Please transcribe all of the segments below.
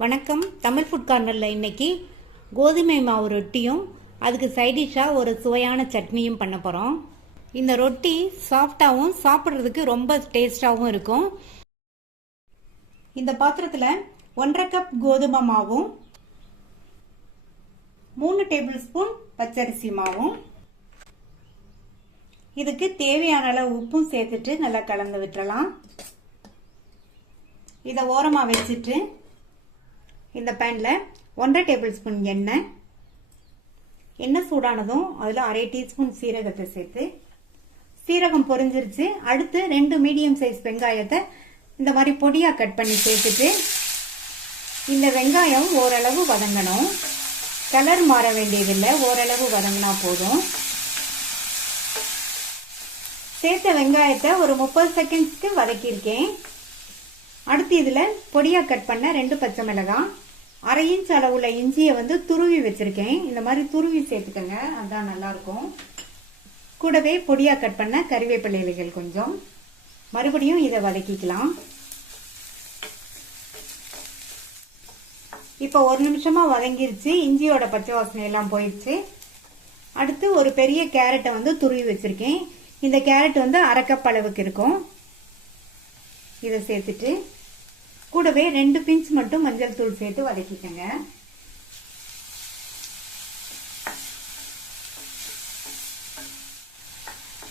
வணக்கம். தமிழ் ஃபுட் கார்னரில் இன்னைக்கு கோதுமை மாவு ரொட்டியும் அதுக்கு சைடிஷாக ஒரு சுவையான சட்னியும் பண்ண போகிறோம். இந்த ரொட்டி சாஃப்டாகவும் சாப்பிட்றதுக்கு ரொம்ப டேஸ்டாகவும் இருக்கும். இந்த பாத்திரத்தில் 1.5 கப் கோதுமை மாவும் 3 டேபிள் ஸ்பூன் பச்சரிசி மாவும் இதுக்கு தேவையான அளவு உப்பும் சேர்த்துட்டு நல்லா கலந்து விட்டுறலாம். இதை ஓரமாக வச்சுட்டு இந்த பேனில் 1.5 டேபிள் ஸ்பூன் எண்ணெய் சூடானதும் அதில் 1/2 டீஸ்பூன் சீரகத்தை சேர்த்து சீரகம் பொரிஞ்சிருச்சு. அடுத்து 2 மீடியம் சைஸ் வெங்காயத்தை இந்த மாதிரி பொடியாக கட் பண்ணி சேர்த்துட்டு இந்த வெங்காயம் ஓரளவு வதங்கணும். கலர் மாற வேண்டியதில்லை, ஓரளவு வதங்கினா போதும். சேர்த்த வெங்காயத்தை ஒரு 30 செகண்ட்ஸ்க்கு வதக்கியிருக்கேன். அடுத்து இதில் பொடியாக கட் பண்ண 2 பச்சை மிளகாய், 1/2 இன்ச் அளவுள்ள இஞ்சியை துருவி வச்சிருக்கேன். இந்த மாதிரி துருவி சேர்த்துக்கங்க, அதான் நல்லா இருக்கும். கூடவே பொடியாக கட் பண்ண கறிவேப்பிலை இலைகள் கொஞ்சம். மறுபடியும் இதை வதக்கிக்கலாம். இப்போ 1 நிமிஷமா வதங்கிருச்சு. இஞ்சியோட பச்சை வாசனை எல்லாம் போயிடுச்சு. அடுத்து ஒரு பெரிய கேரட்டை துருவி வச்சிருக்கேன். இந்த கேரட் 1/2 கப் அளவுக்கு இருக்கும். இதை சேர்த்துட்டு கூடவே 2 பிஞ்ச் மட்டும் மஞ்சள் தூள் சேர்த்து வதக்கிக்கங்க.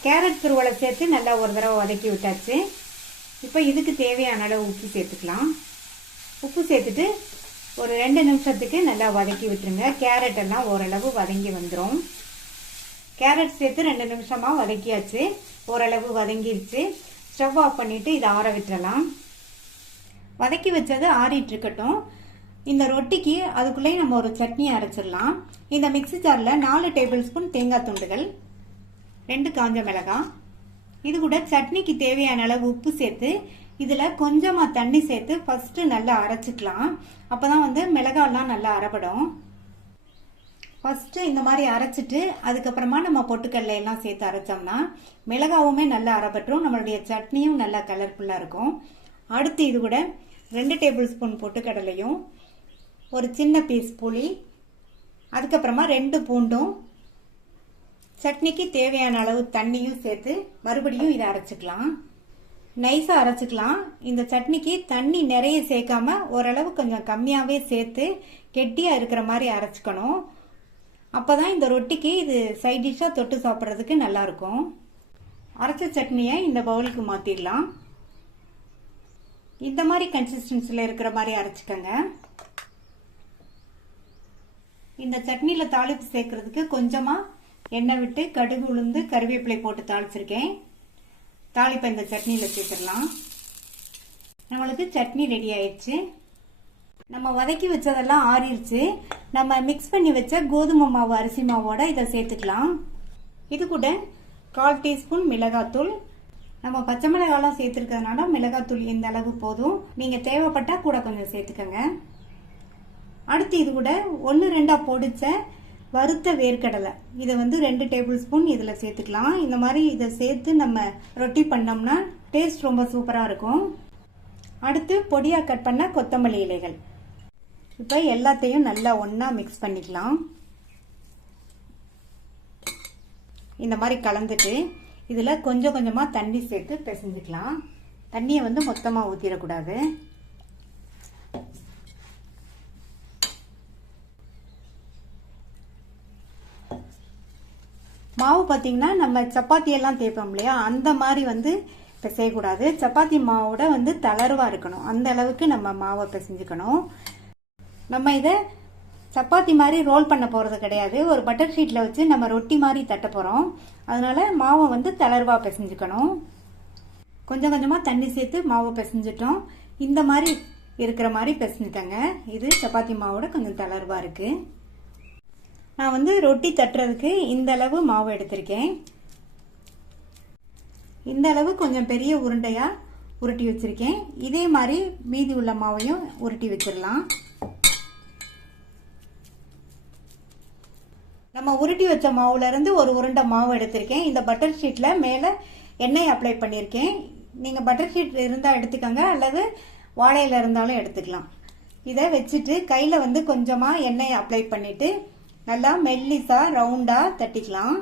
கேரட் துருவலை சேர்த்து நல்லா ஒரு தடவை வதக்கி விட்டாச்சு. இப்போ இதுக்கு தேவையான அளவு உப்பு சேர்த்துக்கலாம். உப்பு சேர்த்துட்டு ஒரு 2 நிமிஷத்துக்கு நல்லா வதக்கி விட்டுருங்க. கேரட் எல்லாம் ஓரளவு வதங்கி வந்துடும். கேரட் சேர்த்து 2 நிமிஷமா வதக்கியாச்சு. ஓரளவு வதங்கிருச்சு. ஸ்டவ் ஆஃப் பண்ணிட்டு இதை ஆற விட்டுறலாம். வதக்கி வச்சது ஆறிட்டு இருக்கட்டும். இந்த ரொட்டிக்கு அதுக்குள்ளே நம்ம ஒரு சட்னி அரைச்சிடலாம். இந்த மிக்ஸி ஜாரில் 4 டேபிள் ஸ்பூன் தேங்காய் துண்டுகள், 2 காஞ்ச மிளகாய், இது கூட சட்னிக்கு தேவையான அளவு உப்பு சேர்த்து இதில் கொஞ்சமாக தண்ணி சேர்த்து ஃபர்ஸ்ட் நல்லா அரைச்சிக்கலாம். அப்போதான் மிளகாய்லாம் நல்லா அரைப்படும். ஃபர்ஸ்ட் இந்த மாதிரி அரைச்சிட்டு அதுக்கப்புறமா நம்ம பொட்டுக்கடலை எல்லாம் சேர்த்து அரைச்சோம்னா மிளகாவுமே நல்லா அரைப்பட்டுரும். நம்மளுடைய சட்னியும் நல்லா கலர்ஃபுல்லாக இருக்கும். அடுத்து இது கூட 2 டேபிள் ஸ்பூன் பொட்டுக்கடலையும், ஒரு சின்ன பீஸ் புளி, அதுக்கப்புறமா 2 பூண்டும், சட்னிக்கு தேவையான அளவு தண்ணியும் சேர்த்து மறுபடியும் இதை அரைச்சிக்கலாம். நைஸாக அரைச்சிக்கலாம். இந்த சட்னிக்கு தண்ணி நிறைய சேர்க்காம ஓரளவு கொஞ்சம் கம்மியாகவே சேர்த்து கெட்டியாக இருக்கிற மாதிரி அரைச்சிக்கணும். அப்போதான் இந்த ரொட்டிக்கு இது சைட் டிஷ்ஷாக தொட்டு சாப்பிட்றதுக்கு நல்லா இருக்கும். அரைச்ச சட்னியை இந்த பவுலுக்கு மாற்றிடலாம். இந்த மாதிரி கன்சிஸ்டன்சியில் இருக்கிற மாதிரி அரைச்சிக்கங்க. இந்த சட்னியில் தாளிப்பு சேர்க்கறதுக்கு கொஞ்சமாக எண்ணெய் விட்டு கடுகு உளுந்து கறிவேப்பிலை போட்டு தாளிச்சிருக்கேன். தாளிப்பை இந்த சட்னியில் சேர்த்துடலாம். நம்மளுக்கு சட்னி ரெடி ஆயிடுச்சு. நம்ம வதக்கி வச்சதெல்லாம் ஆறிடுச்சு. நம்ம மிக்ஸ் பண்ணி வச்ச கோதுமை மாவு அரிசி மாவோட இதை சேர்த்துக்கலாம். இது கூட 1/4 டீஸ்பூன் மிளகாத்தூள். நம்ம பச்சை மிளகாலாம் சேர்த்துருக்கிறதுனால மிளகாத்தூள் இந்த அளவு போதும். நீங்கள் தேவைப்பட்டா கூட கொஞ்சம் சேர்த்துக்கங்க. அடுத்து இது கூட 1-2 பொடிச்ச வறுத்த வேர்க்கடலை, இதை 2 டேபிள் ஸ்பூன் இதில் சேர்த்துக்கலாம். இந்த மாதிரி இதை சேர்த்து நம்ம ரொட்டி பண்ணோம்னா டேஸ்ட் ரொம்ப சூப்பராக இருக்கும். அடுத்து பொடியாக கட் பண்ண கொத்தமல்லி இலைகள். இப்போ எல்லாத்தையும் நல்லா ஒன்றா மிக்ஸ் பண்ணிக்கலாம். இந்த மாதிரி கலந்துட்டு இதில் கொஞ்சம் கொஞ்சமாக தண்ணி சேர்த்து பிசைஞ்சுக்கலாம். தண்ணியை மொத்தமாக ஊற்றிடக்கூடாது. மாவு பார்த்தீங்கன்னா நம்ம சப்பாத்தியெல்லாம் தேய்ப்போம் இல்லையா, அந்த மாதிரி பிசையக்கூடாது. சப்பாத்தி மாவோட தளர்வாக இருக்கணும். அந்த அளவுக்கு நம்ம மாவை பிசைஞ்சுக்கணும். நம்ம இதை சப்பாத்தி மாதிரி ரோல் பண்ண போகிறது கிடையாது. ஒரு பட்டர் ஷீட்டில் வச்சு நம்ம ரொட்டி மாதிரி தட்ட போகிறோம். அதனால மாவை தளர்வாக பிசைஞ்சுக்கணும். கொஞ்சம் கொஞ்சமாக தண்ணி சேர்த்து மாவை பிசைஞ்சிட்டோம். இந்த மாதிரி இருக்கிற மாதிரி பிசைஞ்சுக்கங்க. இது சப்பாத்தி மாவோட கொஞ்சம் தளர்வாக இருக்குது. நான் ரொட்டி தட்டுறதுக்கு இந்த அளவு மாவு எடுத்திருக்கேன். இந்த அளவு கொஞ்சம் பெரிய உருண்டையாக உருட்டி வச்சிருக்கேன். இதே மாதிரி மீதி உள்ள மாவையும் உருட்டி வச்சிடலாம். நம்ம உருட்டி வச்ச மாவுல இருந்து ஒரு உருண்டை மாவு எடுத்திருக்கேன். இந்த பட்டர் ஷீட்ல மேலே எண்ணெய் அப்ளை பண்ணியிருக்கேன். நீங்கள் பட்டர் ஷீட் இருந்தால் எடுத்துக்கோங்க, அல்லது வாழையில இருந்தாலும் எடுத்துக்கலாம். இதை வச்சுட்டு கையில் வந்து கொஞ்சமாக எண்ணெய் அப்ளை பண்ணிட்டு நல்லா மெல்லிசா ரவுண்டாக தட்டிக்கலாம்.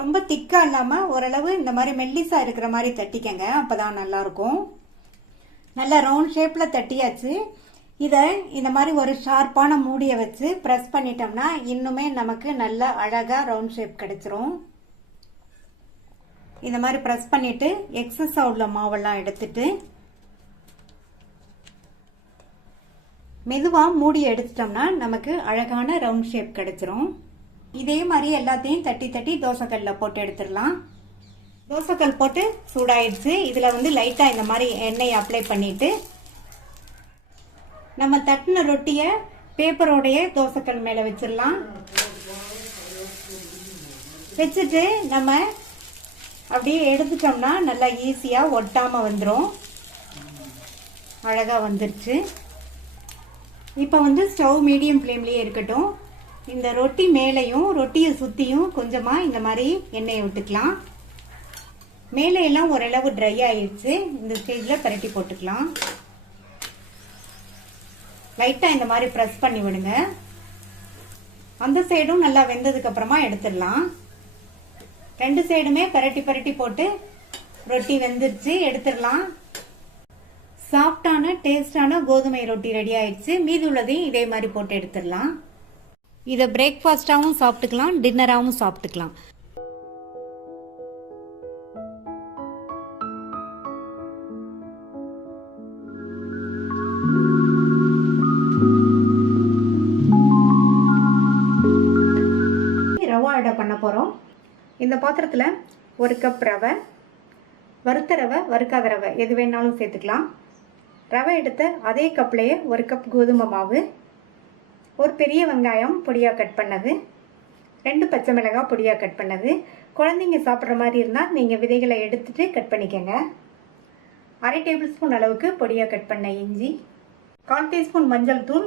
ரொம்ப திக்கா இல்லாம ஓரளவு இந்த மாதிரி மெல்லிசா இருக்கிற மாதிரி தட்டிக்கங்க, அப்பதான் நல்லா இருக்கும். நல்லா ரவுண்ட் ஷேப்ல தட்டியாச்சு. இதை இந்த மாதிரி ஒரு ஷார்ப்பான மூடியை வச்சு பிரஸ் பண்ணிட்டோம்னா இன்னுமே நமக்கு நல்லா அழகா ரவுண்ட் ஷேப் கிடைச்சிரும். இந்த மாதிரி பிரஸ் பண்ணிட்டு எக்ஸஸ் உள்ள மாவெல்லாம் எடுத்துட்டு மெதுவா மூடி எடுத்துட்டோம்னா நமக்கு அழகான ரவுண்ட் ஷேப் கிடைச்சிரும். இதே மாதிரி எல்லாத்தையும் தட்டி தட்டி தோசைக்கல்ல போட்டு எடுத்துடலாம். தோசைக்கல் போட்டு சூடாயிடுச்சு. இதுல வந்து லைட்டா இந்த மாதிரி எண்ணெய் அப்ளை பண்ணிட்டு நம்ம தட்டின ரொட்டிய பேப்பரோடைய தோசைக்கல் மேல வச்சிடலாம். வச்சுட்டு நம்ம அப்படியே எடுத்துட்டோம்னா நல்லா ஈஸியா ஒட்டாம வந்துடும். அழகா வந்துருச்சு. இப்போ வந்து ஸ்டவ் மீடியம் ஃப்ளேம்லயே இருக்கட்டும். இந்த ரொட்டி மேலையும் ரொட்டியை சுத்தியும் கொஞ்சமா இந்த மாதிரி எண்ணெயை விட்டுக்கலாம். மேலே எல்லாம் ஓரளவு ட்ரை ஆயிடுச்சு. இந்த ஸ்டேஜ்ல பரட்டி போட்டுக்கலாம். லைட்டா இந்த மாதிரி பிரஸ் பண்ணி விடுங்க. அந்த சைடும் நல்லா வெந்ததுக்கு அப்புறமா எடுத்துடலாம். ரெண்டு சைடுமே பரட்டி பரட்டி போட்டு ரொட்டி வெந்துருச்சு, எடுத்துடலாம். சாஃப்டான டேஸ்டான கோதுமை ரொட்டி ரெடி ஆயிடுச்சு. மீதி உள்ளதையும் இதே மாதிரி போட்டு எடுத்துடலாம். இதை பிரேக்ஃபாஸ்டாகவும் சாப்பிட்டுக்கலாம், டின்னராகவும் சாப்பிட்டுக்கலாம். ரவா அடை பண்ண போகிறோம். இந்த பாத்திரத்தில் 1 கப் ரவை, வறுத்த ரவை வறுக்காத ரவை எது வேணாலும் சேர்த்துக்கலாம். ரவை எடுத்த அதே கப்லேயே 1 கப் கோதுமை மாவு, ஒரு பெரிய வெங்காயம் பொடியாக கட் பண்ணது, 2 பச்சை மிளகாய் பொடியாக கட் பண்ணது. குழந்தைங்க சாப்பிட்ற மாதிரி இருந்தால் நீங்கள் விதைகளை எடுத்துட்டு கட் பண்ணிக்கோங்க. 1/2 டேபிள் ஸ்பூன் அளவுக்கு பொடியாக கட் பண்ண இஞ்சி, 1/4 டீஸ்பூன் மஞ்சள் தூள்,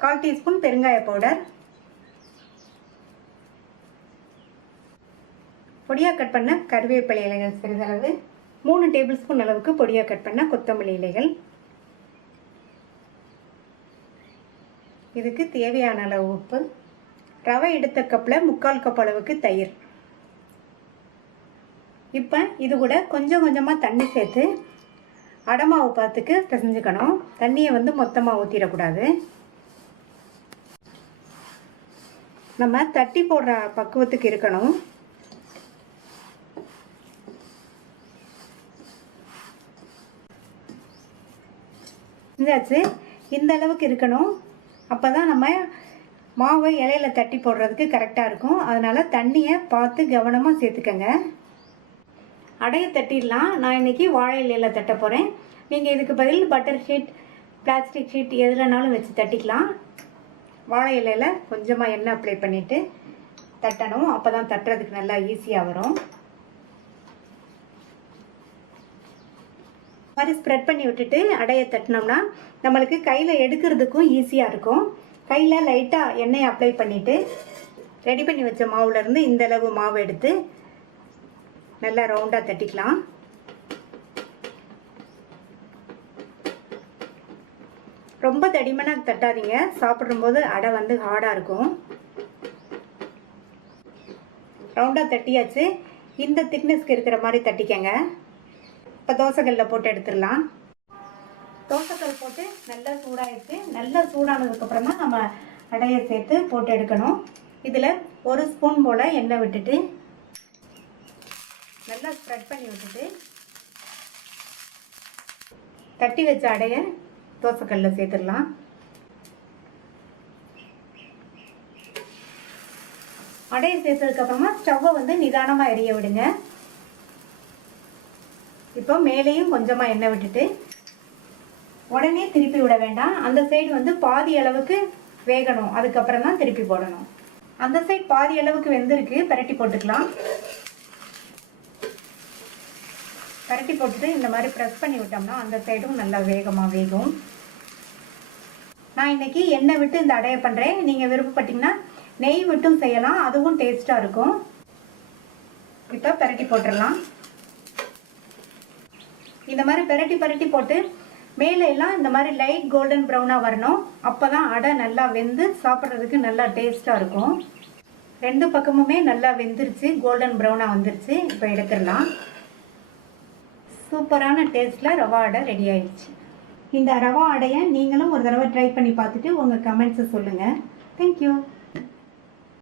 1/4 டீஸ்பூன் பெருங்காய பவுடர், பொடியாக கட் பண்ண கருவேப்பிலை இலைகள் சிறிதளவு, 3 டேபிள் ஸ்பூன் அளவுக்கு பொடியாக கட் பண்ண கொத்தமல்லி இலைகள். இதுக்கு தேவையான அளவு உப்பு, ரவை எடுத்த கப்பில் 3/4 கப் அளவுக்கு தயிர். இப்போ இது கூட கொஞ்சம் கொஞ்சமாக தண்ணி சேர்த்து அடமாவு பார்த்துக்கு பிசைஞ்சுக்கணும். தண்ணியை வந்து மொத்தமாக ஊற்றிடக்கூடாது. நம்ம தட்டி போடுற பக்குவத்துக்கு இருக்கணும். இந்தாச்சு, இந்த அளவுக்கு இருக்கணும். அப்போ தான் நம்ம மாவை இலையில தட்டி போடுறதுக்கு கரெக்டாக இருக்கும். அதனால் தண்ணியை பார்த்து கவனமாக சேர்த்துக்கங்க. அடையை தட்டிடலாம். நான் இன்றைக்கி வாழை இலையில் தட்ட போகிறேன். நீங்கள் இதுக்கு பதில் பட்டர் ஷீட், பிளாஸ்டிக் ஷீட் எதுலனாலும் வச்சு தட்டிக்கலாம். வாழை இலையில் கொஞ்சமாக எண்ணெய் அப்ளை பண்ணிவிட்டு தட்டணும். அப்போ தான் தட்டுறதுக்கு நல்லா ஈஸியாக வரும். மாதிரி ஸ்ப்ரெட் பண்ணி விட்டுட்டு அடையை தட்டினோம்னா நம்மளுக்கு கையில் எடுக்கிறதுக்கும் ஈஸியாக இருக்கும். கையில் லைட்டாக எண்ணெயை அப்ளை பண்ணிவிட்டு ரெடி பண்ணி வச்ச மாவுலேருந்து இந்த அளவு மாவு எடுத்து நல்லா ரவுண்டாக தட்டிக்கலாம். ரொம்ப தடிமனாக தட்டாதீங்க, சாப்பிடும்போது அடை வந்து ஹார்டாக இருக்கும். ரவுண்டாக தட்டியாச்சு. இந்த திக்னஸ்க்கு இருக்கிற மாதிரி தட்டிக்கங்க. இப்போ தோசைக்கல்லில் போட்டு எடுத்துடலாம். தோசைக்கல் போட்டு நல்லா சூடாயிடுச்சு. நல்லா சூடானதுக்கப்புறமா நம்ம அடையை சேர்த்து போட்டு எடுக்கணும். இதில் 1 ஸ்பூன் போல் எண்ணெய் விட்டுட்டு நல்லா ஸ்ப்ரெட் பண்ணி விட்டுட்டு தட்டி வச்ச அடையை தோசைக்கல்லில் சேர்த்துடலாம். அடையை சேர்த்ததுக்கப்புறமா ஸ்டவ்வை வந்து நிதானமாக எரிய விடுங்க. இப்போ மேலேயும் கொஞ்சமாக எண்ணெய் விட்டுட்டு உடனே திருப்பி விட வேண்டாம். அந்த சைடு வந்து பாதி அளவுக்கு வேகணும், அதுக்கப்புறம் தான் திருப்பி போடணும். அந்த சைடு பாதி அளவுக்கு வெந்திருக்கு, பரட்டி போட்டுக்கலாம். பரட்டி போட்டுட்டு இந்த மாதிரி ப்ரெஸ் பண்ணி விட்டோம்னா அந்த சைடும் நல்லா வேகமாக வேகும். நான் இன்னைக்கு எண்ணெய் விட்டு இந்த அடையை பண்ணுறேன். நீங்கள் விருப்பப்பட்டீங்கன்னா நெய் விட்டும் செய்யலாம், அதுவும் டேஸ்ட்டாக இருக்கும். இப்போ பரட்டி போட்டுடலாம். இந்த மாதிரி பெரட்டி போட்டு மேலே எல்லாம் இந்த மாதிரி லைட் கோல்டன் ப்ரௌனாக வரணும். அப்போ தான் அடை நல்லா வெந்து சாப்பிட்றதுக்கு நல்லா டேஸ்ட்டாக இருக்கும். 2 பக்கமுமே நல்லா வெந்துருச்சு, கோல்டன் ப்ரௌனாக வந்துருச்சு. இப்போ எடுத்துடலாம். சூப்பரான டேஸ்ட்டில் ரவா அடை ரெடி ஆயிடுச்சு. இந்த ரவா அடையை நீங்களும் ஒரு தடவை ட்ரை பண்ணி பார்த்துட்டு உங்கள் கமெண்ட்ஸை சொல்லுங்கள். தேங்க்யூ.